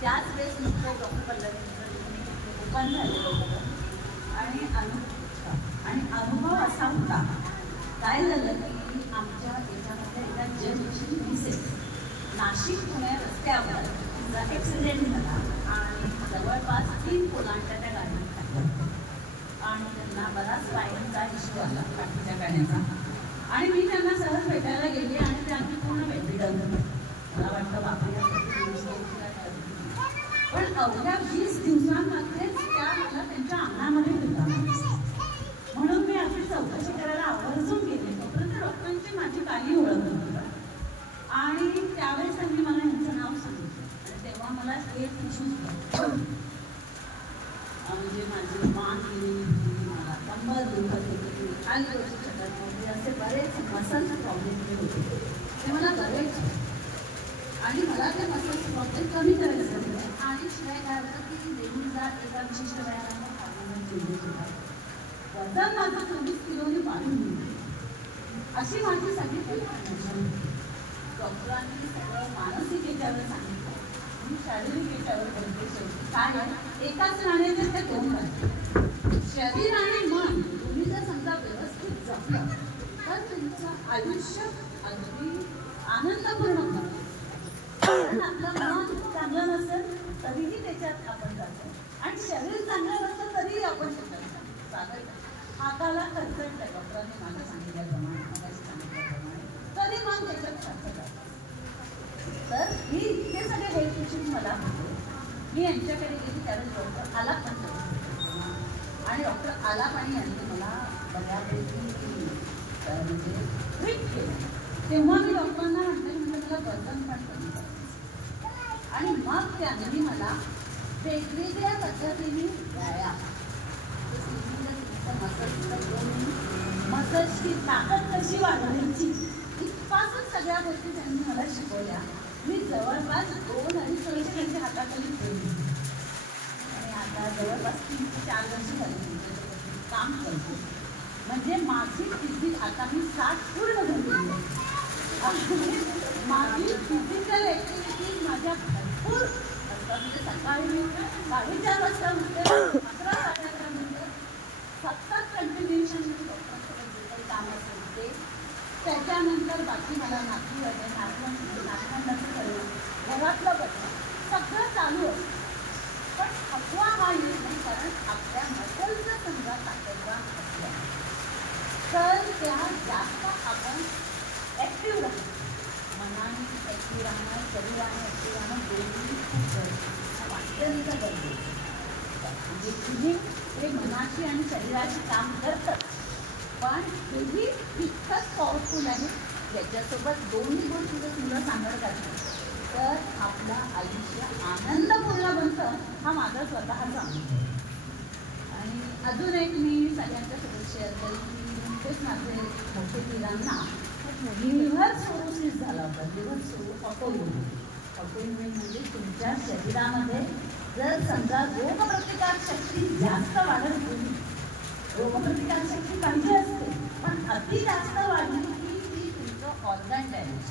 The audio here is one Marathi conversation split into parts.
त्याच वेळेस नुकतं डॉक्टर पल्लवींचं ओपन झालेलं होतं आणि अनुभव असा होता. काय झालं की आमच्या याच्यामध्ये एका जस्ट मिसेस नाशिक पुणे रस्त्यावर तिचा ॲक्सिडेंट झाला आणि जवळपास 3 पोलांच्या त्या गाडीत टाकल्या आणि त्यांना बराच पायांचा इश्यू आला पाठीच्या गाड्याचा. आणि मी त्यांना सहज भेटायला गेली आणि ते आम्ही पूर्ण भेटलं. मला वाटतं बापरे, पण अवघ्या 20 दिवसांमध्येच त्या मला त्यांच्या अंगणामध्ये भेटला. म्हणून मी अशी चौकशी करायला आवर्जून गेले. तोपर्यंत डॉक्टरांची माझी काही ओळख नव्हती आणि त्यावेळेस त्यांनी मला यांचं नाव सांगितलं. आणि तेव्हा मला एक इश्यूज म्हणजे माझी मान गेली, मला कंबर दुखत होती, खाली बसू शकत नव्हते, असे बरेच मसल्स प्रॉब्लेम जे होते ते मला बरेच. आणि मला ते मसल्स प्रॉब्लेम कमी करायचं होतं. आणि शिवाय काय होतं की नेहमीचा एका विशिष्ट व्यायामाला केले होता. वजन माझं 24 किलोने वाढून गेली. अशी माझी सगळी काही कंडिशन होती. डॉक्टरांनी सगळं मानसिक याच्यावर सांगितलं, मी शारीरिक याच्यावर करते. शेवटी काय आहे, एकाच नाण्याचे ते 2 बाजू. शरीर आणि मन तुम्ही जर समजा व्यवस्थित जपलं तर तुमचं आयुष्य अगदी आनंदपूर्ण होतं. पण आपलं मन चांगलं नसेल तरीही त्याच्यात आपण जातो आणि शरीर चांगलं नसेल तरीही आपण त्याच्यात चालत. हाताला खर्चटलं डॉक्टरांनी मला सांगितल्याप्रमाणे, तरी मन त्याच्यात सारखं जातं. तर मी इतके सगळे हेल्थ इश्यूज मला होते. मी यांच्याकडे गेली त्यावेळेस डॉक्टर आलाप आणि डॉक्टर आलाप यांनी मला बऱ्यापैकी म्हणजे ट्रीट केलं. तेव्हा मी डॉक्टरांना म्हटलं म्हणजे मला वजन पण कमी करायचं. आणि मग त्यांनी मला वेगवेगळ्या पद्धतीने व्यायाम, मसल्सची ताकद कशी वाढवायची इथपासून सगळ्या गोष्टी त्यांनी मला शिकवल्या. मी जवळपास 2-2.5 वर्ष त्यांच्या हाताखाली ठेवली आणि आता जवळपास 3 ते 4 वर्ष झाली काम करतो. म्हणजे माझी फिजिक आता मी 60 पूर्ण झाली. माझी फिजिकल ॲक्टिव्हिटी माझ्या भरपूर असतात. म्हणजे सकाळी मी 4:30 वाजता उठते, 11-11:30 मिनिटं सतत कंटिन्युएशन मी डॉक्टरांसोबत जे काही काम असेल ते. त्याच्यानंतर बाकी मला नातू आहे, नातवंडाचं करणं, घरातलं बघणं सगळं चालू असतं. पण थकवा हा येत नाही, कारण आपल्या मसल्सचं समजा ताकदवान असल्या तर त्या जास्त आपण ॲक्टिव्ह राहतो. मनाने ॲक्टिव्ह राहणं, शरीराने ॲक्टिव्ह राहणं दोन्ही खूप गरजेचं, अत्यंत गरजेचं. म्हणजे तुम्ही हे मनाची आणि शरीराची काम करतात, पण तेही तितकंच पॉवरफुल आहे. याच्यासोबत दोन्ही गोष्टी जर तुला सांगत असेल तर आपलं आयुष्य आनंदपूर्ण बनतं. हा माझा स्वतःचा अनुभव. आणि अजून एक मी सगळ्यांच्यासोबत शेअर करेन की नुकतेच माझे मोठे मुलांना लिव्हर सिरोसिस झाला होता. लिव्हर ऑटोइम्युन म्हणजे तुमच्या शरीरामध्ये जर समजा रोगप्रतिकार शक्ती जास्त वाढत गेली, रोगप्रतिकार शक्ती पाहिजे असते पण अति जास्त वाढली की ती तुमचं ऑर्गन डॅमेज.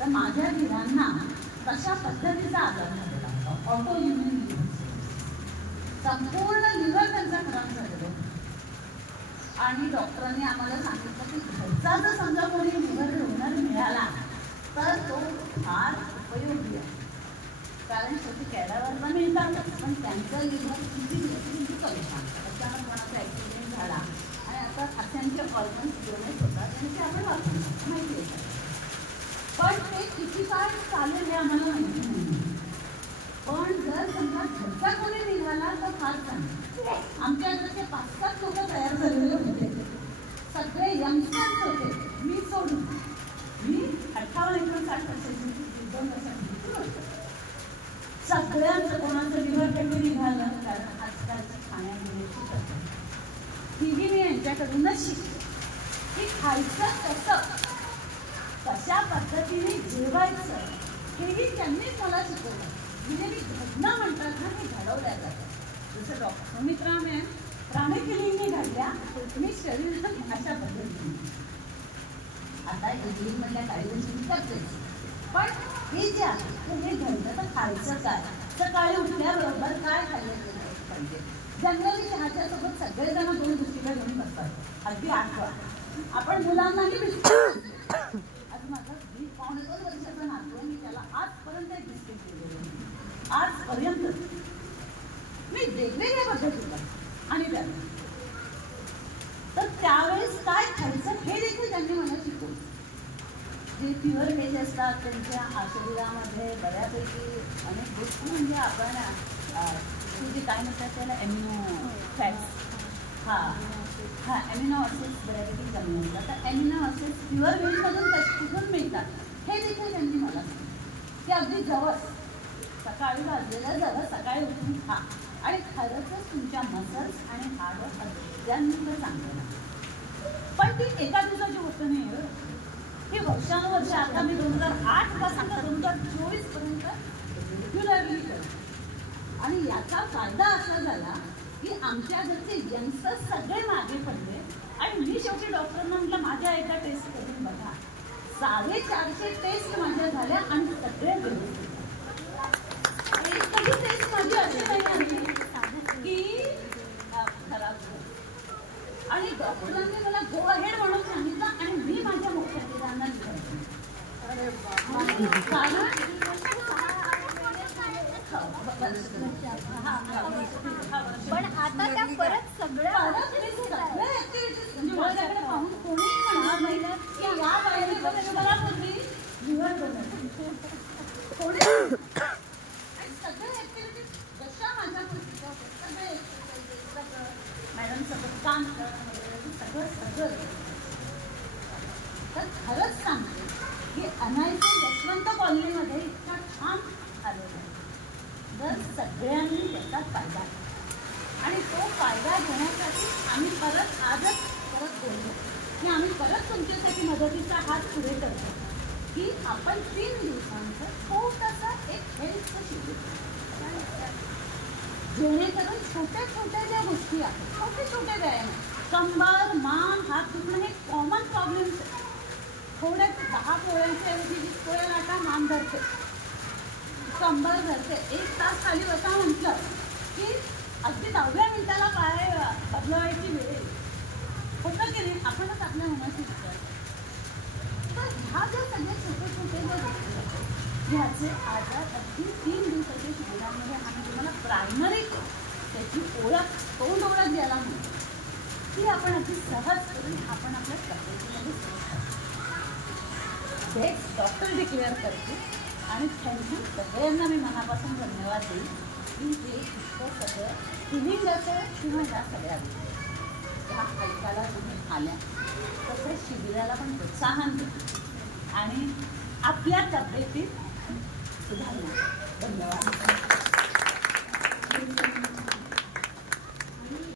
तर माझ्या मुलांना तशा पद्धतीचा आजार झालेला होता, ऑटोइम्युन लिव्हर. संपूर्ण लिव्हर त्यांचा खराब झालेला होता आणि डॉक्टरांनी आम्हाला सांगितलं की घरचा जर समजा कोणी लिव्हर डोनर मिळाला तर तो फार उपयोगी आहे. कारण शेवटी कॅडावर पण मिळतात पण त्यांचं लिव्हर किती परेशान. अचानक कोणाचा ॲक्सिडेंट झाला आणि आता असंख्य ऑर्गन्स डोनेट होतात त्यांची आपण वापरतो माहिती आहे. पण ते किती काळ चालेल हे आम्हाला माहिती नाही. पण जर समजा घरचा कोणी निघाला तर फार चांगलं. आमच्या इकडचे 5-7 लोक तयार झालेले होते, सगळे यंगस्टर्स होते, मी सोडून. मी 58-59 वर्षाची, 2 वर्षाची. सगळ्यांचं कोणाचं लिव्हर कमी निघालं कारण आजकालच्या खाण्यापिण्याची पद्धत. तीही मी यांच्याकडूनच शिकले की खायचं कसं, कशा पद्धतीने जेवायचं हेही त्यांनीच मला शिकवलं. म्हणजे मी घटना म्हणतात ना मी घडवल्या जातात. जसं डॉक्टर सुमित रामेकिलींनी घडल्या मी शरीर अशा पद्धतीने. आता इंग्लिश मधल्या काही गोष्टी करतेच पण हे जे आहे हे घडलं तर खायचं काय, सकाळी उठल्याबरोबर काय खाल्लं पाहिजे. जनरली चहाच्यासोबत सगळेजण 2 बिस्किटं घेऊन बसतात, अगदी आठवा. आपण मुलांनाही बिस्किट, आज माझा 2.5 वर्षाचा नातू आहे, मी त्याला आजपर्यंत एक बिस्किट दिलेलं, आजपर्यंत मी वेगवेगळ्या पद्धतीला. आणि तर त्यावेळेस काय खायचं हे देखील त्यांनी मला शिकवलं. जे प्युअर व्हेज असतात त्यांच्या शरीरामध्ये बऱ्यापैकी अनेक गोष्टी, म्हणजे आपण तुझे काय म्हणतात त्याला एमिनो फॅट्स, एमिनो ॲसिड्स बऱ्यापैकी कमी असतात. तर एमिनो ॲसिड्स प्युअर व्हेजमधून कुठून मिळतात हे देखील त्यांनी मला सांगितलं. की अगदी जवस, सकाळी भाजलेलं जवस सकाळी उठून खा, आणि खरंच तुमच्या मसल्स आणि हाडं अत्यंत चांगलं. पण ती एका दिवसाची गोष्ट नाही आहे, ही वर्षानुवर्ष. आता मी 2008 पासून 2024 पर्यंत रेग्युलरली करते. आणि याचा फायदा असा झाला की आमच्या घरचे यंगस्टर्स सगळे मागे पडले. आणि मी शेवटी डॉक्टरांना म्हटलं माझ्या एकदा टेस्ट करून बघा. 450 टेस्ट माझ्या झाल्या आणि सगळे एकही टेस्ट माझी अशी नाही आली की खराब झाली. आणि डॉक्टरांनी मला गो अहेड म्हणून सांगितलं आणि मी माझ्या मुख्याधिकाऱ्यांना लिहिलं. पण आता त्या परत सगळ्या म्हणजे माझ्याकडे पाहून कोणी म्हणणार नाही की या बाहेरपूर्वी निवड कोणी सगळे ऍक्टिव्हिटीज जशा माझ्या सगळे मॅडम सगळं काम करणं वगैरे सगळं. तर खरंच सांगते की अनायचं यशवंत कॉलनीमध्ये इतका छान आलेलं आहे. तर सगळ्यांनी त्याचा फायदा, आणि तो फायदा घेण्यासाठी आम्ही आजच बोललो की आम्ही परत तुमच्यासाठी मदतीचा हात पुढे करतो की आपण 3 दिवसांचं छोटंसं एक हेल्थ शिबिर, जेणेकरून छोट्या छोट्या ज्या गोष्टी आहेत, छोटे व्यायाम, कंबर, मान, हात दुखणं हे कॉमन प्रॉब्लेम्स आहेत. थोड्या 10 पोळ्यांच्या ऐवजी 20 पोळ्या लाटा मान धरते, कंबर धरते. 1 तास खाली बसा म्हटलं की अगदी 10व्या मिनिटाला पाय बदलवायची वेळ होतं की नाही, आपणच आपल्या मनाशी विचार. तर ह्या ज्या सगळ्या छोटे ज्या गोष्टी आहेत ह्याचे आजार अगदी 3 दिवसाच्या शिबिरांमध्ये आम्ही तुम्हाला प्रायमरी त्याची ओळख, तोंड ओळख द्यायला म्हणतो, ती आपण अगदी सहज करून आपण आपल्या तब्येतीमध्ये बेस्ट डॉक्टर डिक्लेअर करते. आणि थँक्यू सगळ्यांना मी मनापासून धन्यवाद देईन की हे इतकं सगळं फिलिंग असेल किंवा ह्या सगळ्या ह्या ऐकायला तुम्ही आल्या, तसेच शिबिराला पण प्रोत्साहन देते आणि आपल्या तब्येतीत